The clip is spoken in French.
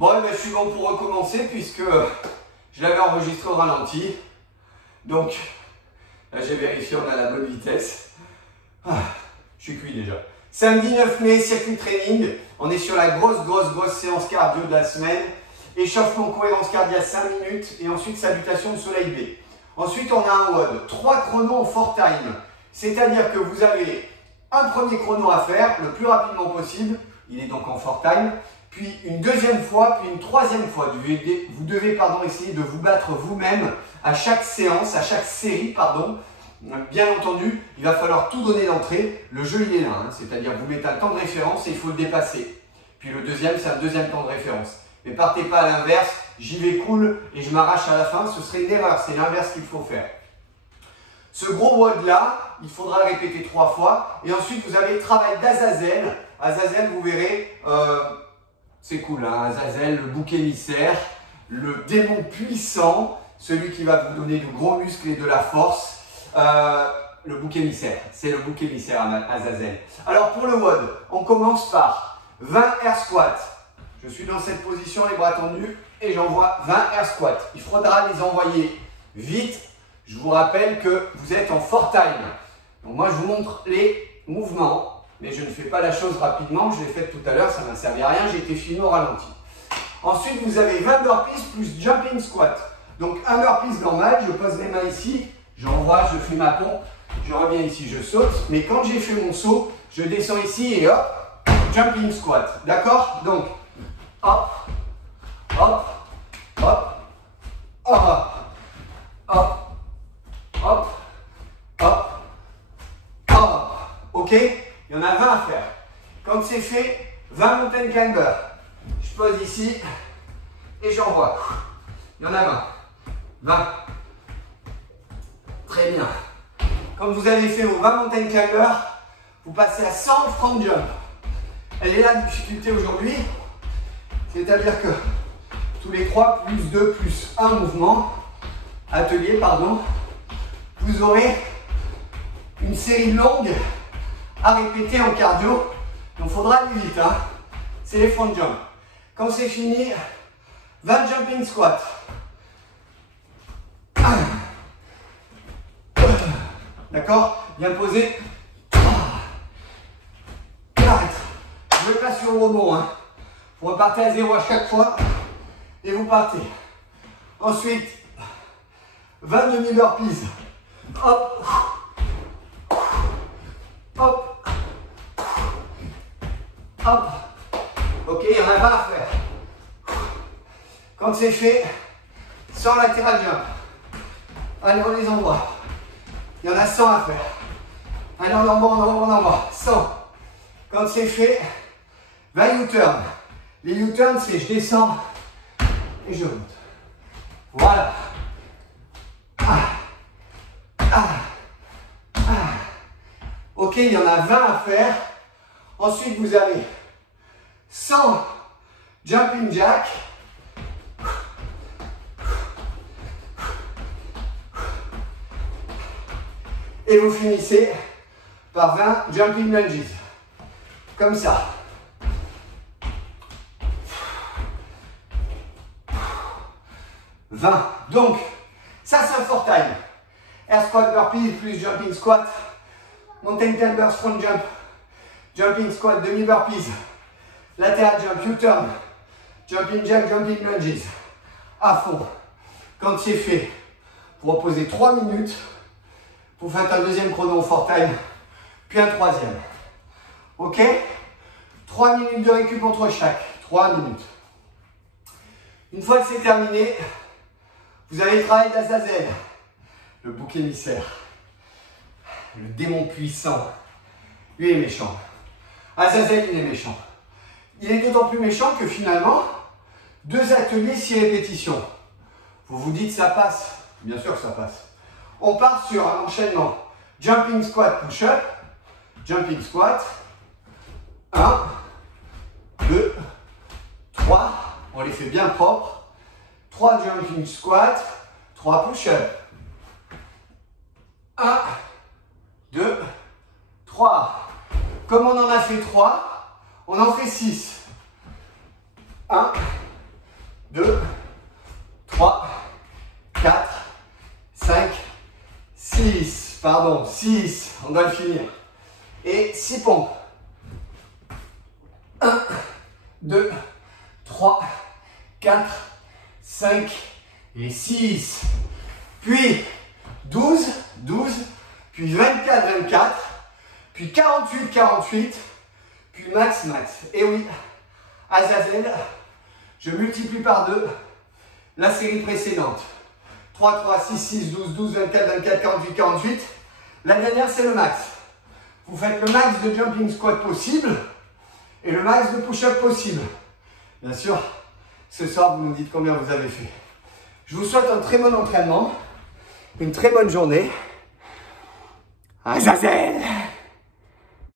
Bon, eh ben, je suis bon pour recommencer puisque je l'avais enregistré au ralenti. Donc, là j'ai vérifié, on a la bonne vitesse. Je suis cuit déjà. Samedi 9 mai, circuit training. On est sur la grosse séance cardio de la semaine. Échauffement, cohérence cardiaque 5 minutes et ensuite salutation de soleil B. Ensuite, on a un WOD. 3 chronos en 4 time. C'est-à-dire que vous avez un premier chrono à faire le plus rapidement possible. Il est donc en 4 time. Puis une deuxième fois, puis une troisième fois. Vous devez essayer de vous battre vous-même à chaque séance, à chaque série, Bien entendu, il va falloir tout donner d'entrée. Le jeu, il est là. C'est-à-dire vous mettez un temps de référence et il faut le dépasser. Puis le deuxième, c'est un deuxième temps de référence. Mais partez pas à l'inverse, j'y vais cool et je m'arrache à la fin. Ce serait une erreur, c'est l'inverse qu'il faut faire. Ce gros WOD là, il faudra le répéter 3 fois. Et ensuite, vous avez le travail d'Azazel. Azazel, vous verrez... c'est cool, hein, Azazel, le bouc émissaire, le démon puissant, celui qui va vous donner de gros muscles et de la force. Le bouc émissaire, c'est le bouc émissaire Azazel. Alors pour le WOD, on commence par 20 air squats. Je suis dans cette position, les bras tendus, et j'envoie 20 air squats. Il faudra les envoyer vite. Je vous rappelle que vous êtes en 4 time. Donc moi, je vous montre les mouvements. Mais je ne fais pas la chose rapidement, je l'ai faite tout à l'heure, ça ne m'a servi à rien, j'ai été filmé au ralenti. Ensuite, vous avez 20 burpees plus jumping squat. Donc un burpees normal, je pose les mains ici, j'envoie, je fais ma pompe, je reviens ici, je saute. Mais quand j'ai fait mon saut, je descends ici et hop, jumping squat. D'accord? Donc, hop, hop, hop, hop, hop, hop, hop, hop. Ok? Il y en a 20 à faire. Quand c'est fait, 20 mountain climber. Je pose ici et j'envoie. Il y en a 20. 20. Très bien. Quand vous avez fait vos 20 mountain climber, vous passez à 100 front jump. Elle est là la difficulté aujourd'hui. C'est-à-dire que tous les 3 plus 2 plus 1 mouvement, vous aurez une série longue à répéter en cardio. Donc il faudra aller vite. C'est les front jump. Quand c'est fini, 20 jumping squats. D'accord? Bien posé. 4. Je passe sur le rebond. Vous repartez à 0 à chaque fois. Et vous partez. Ensuite, 20 demi-burpees. Hop. Hop. Hop. Ok, il y en a 20 à faire. Quand c'est fait, sans latéral jump. Allez, on les envoie. Il y en a 100 à faire. Allez, on envoie. 100. Quand c'est fait, 20 U-turn. Les U-turn, c'est je descends et je monte. Voilà. Ok, il y en a 20 à faire. Ensuite, vous avez 100 jumping jack. Et vous finissez par 20 jumping lunges. Comme ça. Donc, ça c'est un 4 time. Air squat burpee plus jumping squat. Mountain climber front jump. Jumping squat, demi burpees. Lateral jump, U-turn. Jumping jack, jumping lunges. À fond. Quand c'est fait, vous reposez 3 minutes. Vous faites un deuxième chrono en 4 time. Puis un troisième. Ok? 3 minutes de récup entre chaque. 3 minutes. Une fois que c'est terminé, vous avez le travail d'Azazel. Le bouc émissaire. Le démon puissant. Lui est méchant. Azazel, il est méchant. Il est d'autant plus méchant que finalement, 2 ateliers, 6 répétitions. Vous vous dites, ça passe. Bien sûr que ça passe. On part sur un enchaînement. Jumping squat, push-up. Jumping squat. 1, 2, 3. On les fait bien propres. 3 jumping squat. 3 push-up. 1, 2, 3. Comme on en a fait 3, on en fait 6. 1, pardon, 6, on doit le finir. Et 6 pompes. 1, 2, 3, 4, 5 et 6. Puis 12, 12, puis 24, 24, puis 48, 48, puis max, max. Et oui, Azazel, je multiplie par 2 la série précédente. 3, 3, 6, 6, 12, 12, 24, 24, 48, 48. La dernière, c'est le max. Vous faites le max de jumping squat possible et le max de push-up possible. Bien sûr, ce soir, vous nous dites combien vous avez fait. Je vous souhaite un très bon entraînement, une très bonne journée. Azazel!